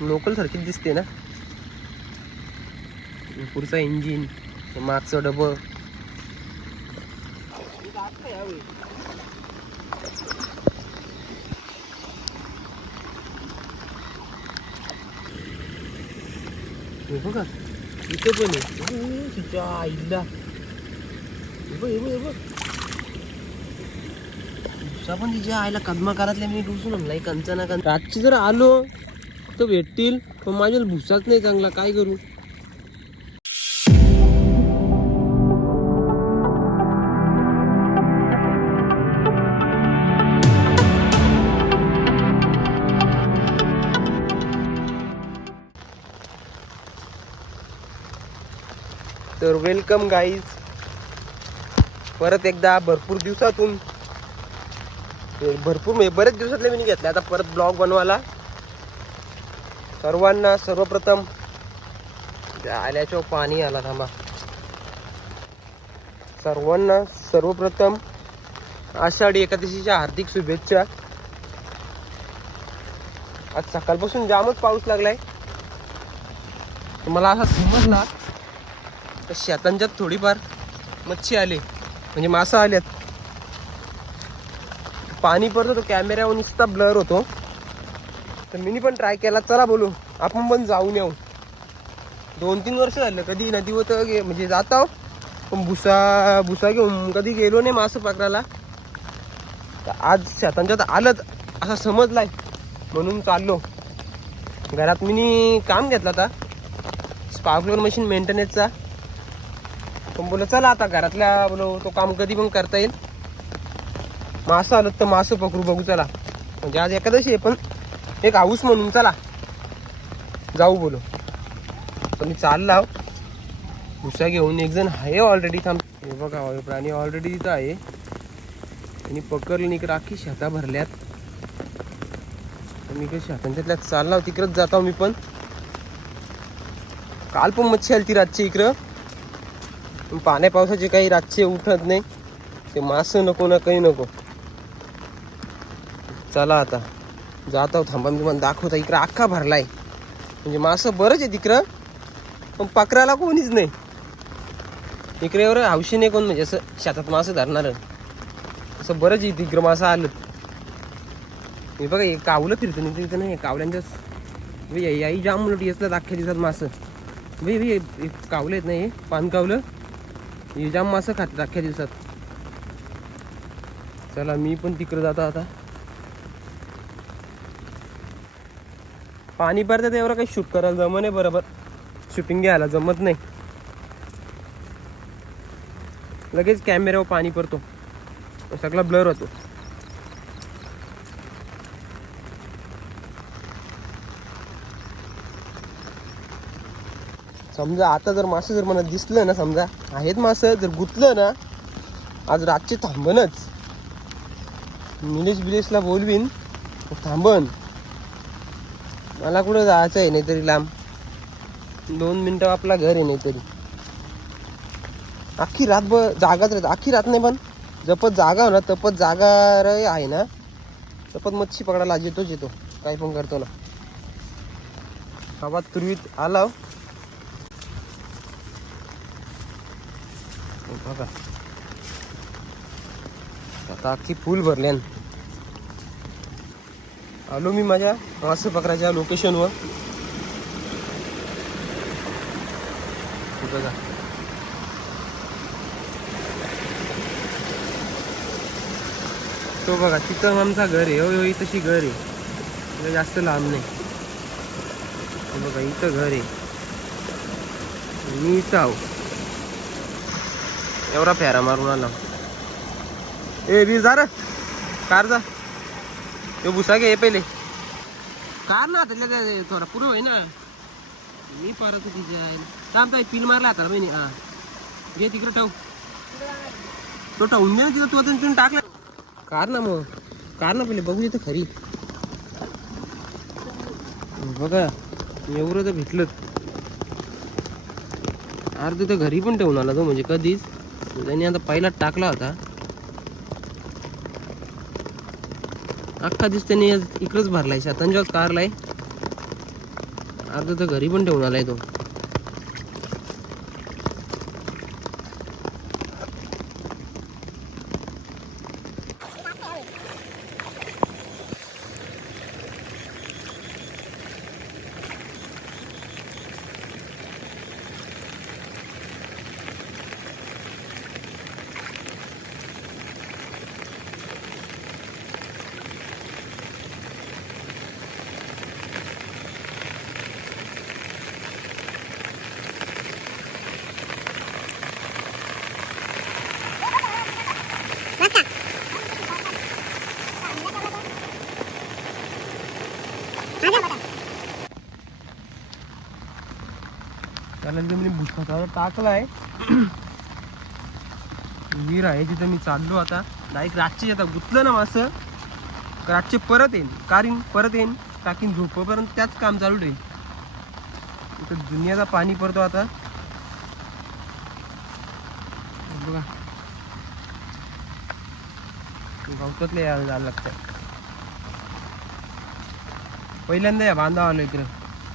Local सारखीच दिसते ना. पुढचा इंजिन मागचं डबं बघा इथं पण आहे. तिच्या आईला. पण तिच्या आईला कदमा करातल्या मी डुसून आणलाय कंचना कंच रातची जर आलो. तर भेटतील पण माझ्या भुसाच नाही चांगला. काय करू? तर वेलकम गाईज परत एकदा भरपूर दिवसातून भरपूर म्हणजे बरेच दिवसातले मी घेतले. आता परत ब्लॉग बनवायला. सर्वांना सर्वप्रथम आल्याच्या पाणी आला थांबा. सर्वांना सर्वप्रथम आषाढी एकादशीच्या हार्दिक शुभेच्छा. आज सकाळपासून जामच पाऊस लागलाय. मला असा समजला तर शेतांच्यात थोडीफार मच्छी आली म्हणजे मासा आल्यात. पाणी पडतो तो कॅमेऱ्यावर नुसता ब्लर होतो. तर मी पण ट्राय केला. चला बोलू. आपण पण जाऊन येऊ. दोन तीन वर्ष झालं. कधी नदीवर तर म्हणजे जात आहो पण भुसा भुसा घेऊन कधी गेलो नाही मासं पकडायला. तर आज शेतांच्यात आलंच. असं समजलाय. म्हणून चाललो. घरात मी काम घेतला आता. स्पार्कलर मशीन मेंटेनन्सचा पण बोल चला आता घरातल्या बोलो तो काम कधी पण करता येईल. मासं आलं तर मासं पकडू बघू चला. म्हणजे आज एकादशी आहे पण एक हाऊस म्हणून चला. जाऊ बोलो. पण मी चालला हो. भुसा घेऊन एक जण आहे ऑलरेडी थांब. हे बघा प्राणी ऑलरेडी तिथं आहे. आणि पकडली इकडं राखी शेता भरल्यात. मी इकडे शेतांच्यातल्या चालला हो, तिकडंच जातो मी पण. काल पण मच्छी आली ती रातची इकडं. पण पाण्या पावसाचे काही रातचे उठत नाही. ते मासं नको ना काही नको. चला आता. जात आहोत. थांबा मी तुम्हाला दाखवता इकडं अख्खा भरलाय. म्हणजे मासं बरंच आहे तिकडं पण पकराला कोणीच नाही. इकडे एवढं हौशी नाही कोण म्हणजे असं शेतात मासं धरणार. असं बरंच आहे तिकडं मासं आलं. हे बघा हे कावलं फिरतो नाही तिथं नाही कावल्यांच्याच बी याई जाम उलट येतात अख्ख्या दिवसात मासं. भाई भाई कावलं येत नाही हे, पान कावलं. हे जाम मासं खातात अख्ख्या दिवसात. चला मी पण तिकडं जातो आता. पाणी पडतं तर एवढं काही शूट करायला जमत नाही बरोबर. शूटिंग घ्यायला जमत नाही. लगेच कॅमेऱ्यावर पाणी पडतो. सगळा ब्लर होतो. समजा आता जर मासे जर मला दिसलं ना समजा आहेत मासं जर गुतलं ना आज रातचे थांबनच. निलेश बिलेशला बोलवीन थांबन. मला कुठं जायचं आहे नाहीतरी लांब. दोन मिनटं आपला घर आहे नाहीतरी. अख्खी रात ब जागाच राहत अख्खी रात नाही पण. जपत जागा हो ना तपत जागा रे आहे ना. तपत मच्छी पकडायला आज येतोच येतो. काही पण करतो ना. गावात तुरवीत आला हो. बघा. आता अख्खी फुल भरल्यान आलो मी माझ्या मासे पकडायच्या लोकेशनवर बघा तो बघा तिथं आमचा घर आहे. होय होय तशी घर आहे. जास्त लांब नाही. बघा इथं घर आहे. मी इथं आहो. एवढा फेरा मारून आला. ए वीर जा कार जा. तो भुसा घे पहिले. कार ना आता त्या थोडा पुढं होय ना मी परत तिच्या थांब ताई पिन मारला आता मी हा. घे तिकडे ठेव. तो टाऊन दे ना तिथं तू आता टाकला. कार ना मग. कार ना पहिले बघू तिथं खरी. बघा एवढं तर भेटलं अरे तिथं घरी पण ठेवून आला तो म्हणजे कधीच. त्यांनी आता पहिला टाकला होता. अख्खा दिवस त्यांनी इकडंच भरलाय शेतांच्याच कारलाय. अर्धा तर घरी पण ठेवून आलाय तो. त्याला टाकलाय विहीर आहे तिथं मी चाललो आता. डायरेक्ट रातचे आता गुतलं ना मासं रातचे परत येईन. कारीन परत येईन. टाकीन झोपेपर्यंत त्याच काम चालू राहील. इथं दुनियाचा पाणी पडतो आता. बघा. गवतातले यायला जायला लागतं पहिल्यांदा या बांधावा आलो इकडं.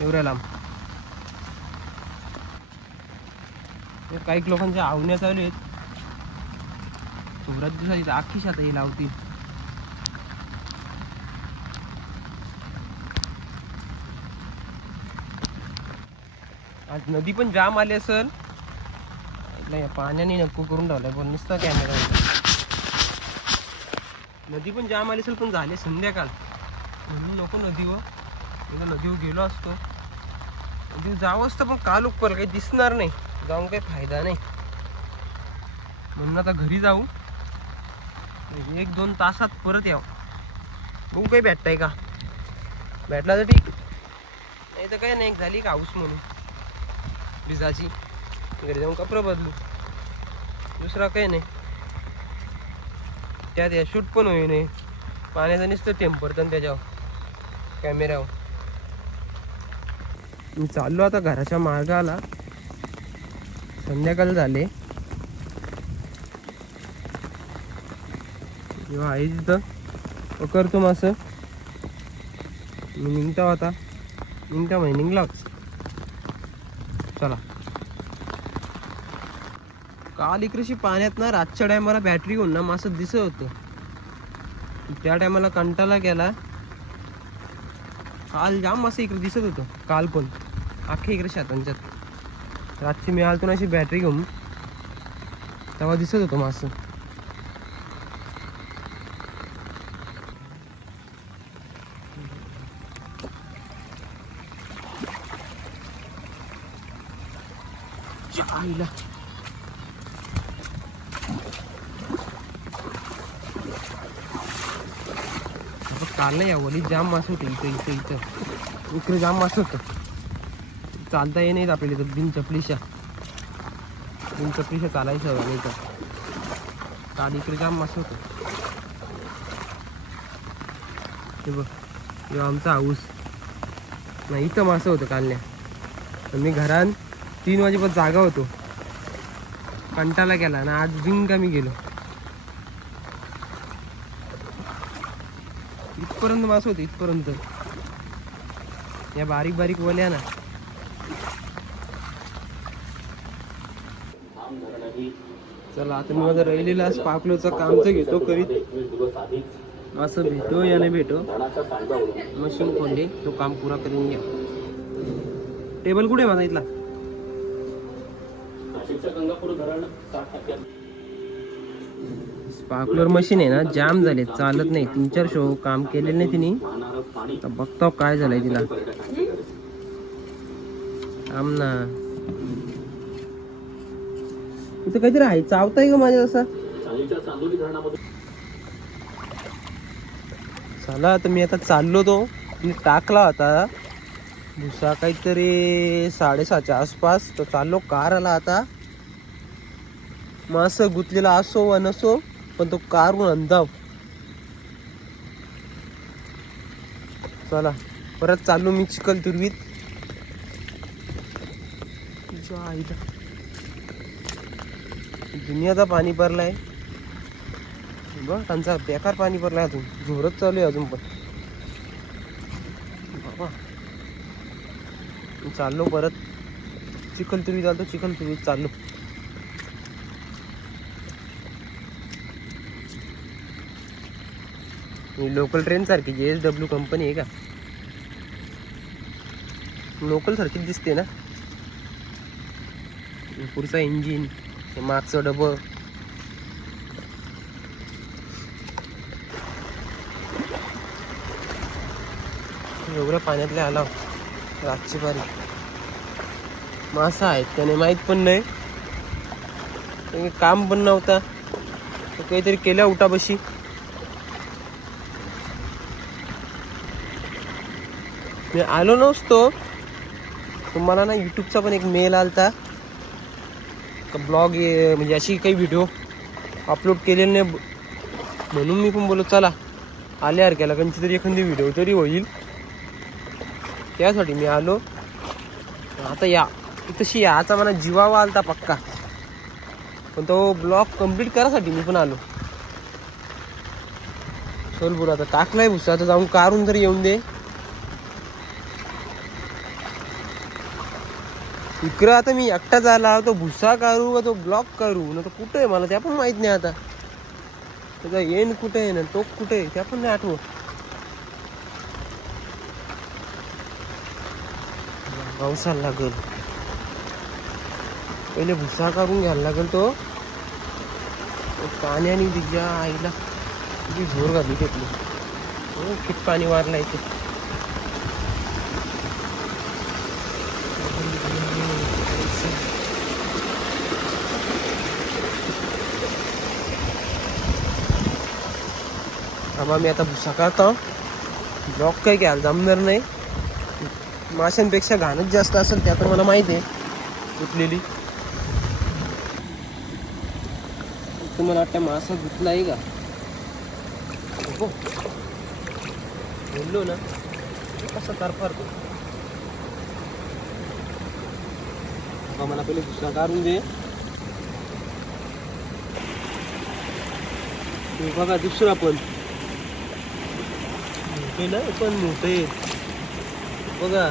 एवढ्या लांब. काही लोकांच्या आवण्या चालू आहेत. बऱ्याच दिवसाची तर अख्खी आता हे लावतील. आज नदी पण जाम आली असेल. नाही पाण्याने नक्को करून ठेवलाय पण नुसता कॅमेरा नदी पण जाम आली असेल पण झाले संध्याकाळ. म्हणून नको नदीवर. एकदा नदीवर गेलो असतो. नदीवर जावं असतं पण काल उपर काही दिसणार नाही. जाऊन काही फायदा नाही. म्हणून आता घरी जाऊ. एक दोन तासात परत यावं. बघू काही भेटताय का? भेटला तर ठीक. नाही तर काय नाही झाली का हाऊस म्हणून. ब्रिजाची घरी जाऊन कपडे बदलू. दुसरा काही नाही. त्यात या शूट पण होई नाही पाण्याचं नुसतं टेम्परतं त्याच्यावर. कॅमेऱ्यावर. मी चाललो आता घराच्या मार्गाला. संध्याकाळ झाले. किंवा आहे तिथं करतो मासं मी निघता आता. निघता म्हणजे निघलाच चला. काल इकडशी पाण्यात ना रातच्या टायमाला बॅटरी घेऊन ना मासं दिसत होतं. त्या टायमाला कंटाला गेला. काल जाम मासं इकडे दिसत होतं. काल पण. अख्खे इकडे शेतांच्यात. रातची मी आलतो ना अशी बॅटरी घेऊन तेव्हा दिसत होतं मासं आईला. काल नाही या वलीत जाम मास होते इथं इथं इथं. इकडे जाम मास होतं. चालता ये नाहीत आपल्याला इथं बिनचपलीशा. बिनचपलीशा चालायचं हवं नाही तर काल इकडे जाम मास होतं. हे बघ हे आमचा हाऊस. नाही इथं मासं होतं कालल्या तर मी घरात तीन वाजेपर्यंत जागा होतो. कंटाला गेला आणि आज बिंगा मी गेलो. इथपर्यंत मास होते इथपर्यंत. या बारीक बारीक वल्या ना. चला आता मी माझं राहिलेलं आज पापलोचं कामचं घेतो करीत. असं भेटो या नाही भेटो मशीन खोलली तो काम पुरा करून घ्या. टेबल कुठे माझा इथला? स्पार्कलर मशीन आहे ना जाम झाले चालत नाही. तीन चार शो काम केलेले नाही तिने. आता बघतो काय झालंय तिला. थांब ना. इथं काहीतरी आहे. चावताय का माझ्या असं? चला आता मी आता चाललो तो. मी टाकला होता भुसा काहीतरी साडेसहाच्या आसपास तर चाललो. कार आला आता. मग असं गुतलेला असो वा नसो पण तो कारहून अंदाव चला परत चाललो मी चिकल तुरवीत. दुनियाचा पाणी भरला आहे बघ त्यांचा बेकार पाणी भरला अजून. जोरच चालू आहे अजून पण. बाबा. चाललो परत. चिखलतुरी चालतो चिखलतुरीत चाललो. लोकल ट्रेन सारखी जे एस डब्ल्यू कंपनी आहे का? लोकल सारखीच दिसते ना? पुढचा इंजिन मागचं डबं. एवढ्या पाण्यातले आला हो. रातची बारी. मासा आहेत त्याने माहीत पण नाही. काम पण नव्हता. काहीतरी केल्या उठाबशी मी आलो नसतो. तुम्हाला ना यूट्यूबचा पण एक मेल आलता. ब्लॉग म्हणजे अशी काही व्हिडिओ अपलोड केलेले नाही. म्हणून मी पण बोललो चला आले यार केला. कंची तरी एखादी व्हिडिओ तरी होईल. त्यासाठी मी आलो. आता या. तशी या. आता मला जीवावा आलता पक्का. पण तो ब्लॉग कंप्लीट करासाठी मी पण आलो. चल बोला आता टाकलाय भुसा. आता जाऊन कारून तरी येऊन दे. इकडं आता मी एकटा झाला तो भुसा काढू का तो ब्लॉक करू? ना तो कुठं आहे? मला त्या पण माहीत नाही आता. त्याचा येन कुठे आहे ना तो कुठे आहे? त्या पण नाही आठवत. पावसाला लागल. पहिले भुसा काढून घ्यायला लागेल तो. पाण्याने तिच्या आईला. किती झोर घातली घेतली खूप हो, पाणी वारला इथे आम्हा आता भुसा काढतो ब्लॉक काय घ्यायला जमणार नाही। माशांपेक्षा घाणच जास्त असेल त्या तर मला माहिती आहे गुतलेली तुम्हाला वाटतं मासा गुतला आहे का हो बोललो ना। कसा तरफारतो बघा, मला पहिले दुसरा काढून दे बघा दुसरा पण मोठे ना पण मोठे. बघा.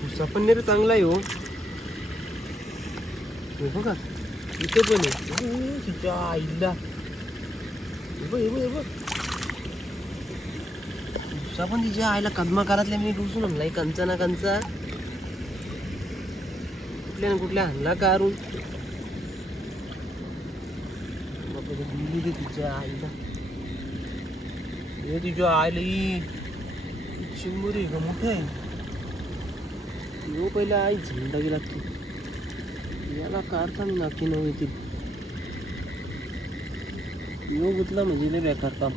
भुसा पण नाही रे चांगला आहे हो. बघा इथे पण आहे. तिच्या आईला. भुसा पण तिच्या आईला कदमाकारातल्या मी डुसून आणलाय कंचा ना कंचा. कुठल्या ना कुठल्या आणला कारून. बापरे, दिली रे तिच्या आईला हे तिच्या आईला ही चिंबुरी का मोठं आहे यो पहिला आई झेंडा गेला तू. याला काढताना नाकी नव्हे ती. यो गुतला म्हणजे लय बेकार काम.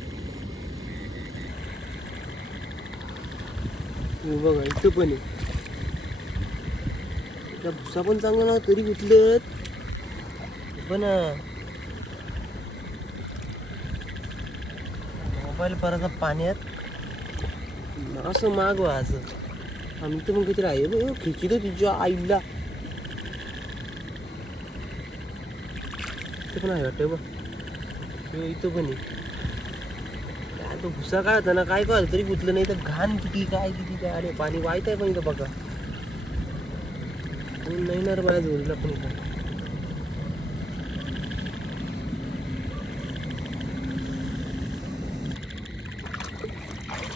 हे बघा इथं पण आहे. त्या भुसा पण चांगला ना तरी गुतलेत. पण मोबाईल परत पाण्यात असं मागवा असं आम्ही तर मग किती राहिले बघ खिची तुझ्या आईला. ते पण आहे वाटतं बघ. इथं पण आहे. तो भुसा काय होता ना काय काय तरी गुतलं नाही. तर घाण किती काय किती काय. अरे पाणी वाईट आहे पण इथं बघा. नाही ना रे माझ्या पण इथं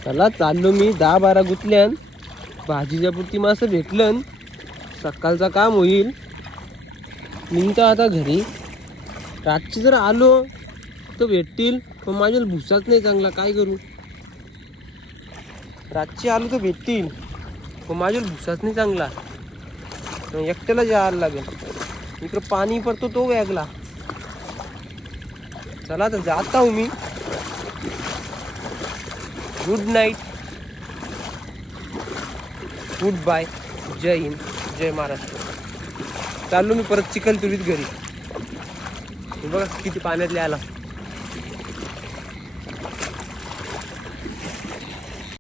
चला चाललो मी दहा बारा गुतल्यान. भाजीच्या पुरती मासं भेटलं सकाळचा काम होईल. निघतो आता घरी. रातची जर आलो तर भेटतील. पण माझ्या भुसाच नाही चांगला काय करू? रातची आलो तर भेटतील. पण माझ्या भुसाच नाही चांगला. मग एकट्याला जायला लागेल. इकडं पाणी पडतो तो वेगळा चला तर जात आहो मी. गुड नाईट गुड बाय जय हिंद जय महाराष्ट्र चाललो मी परत चिखल तुरीत घरी बघा किती पाण्यातले आला.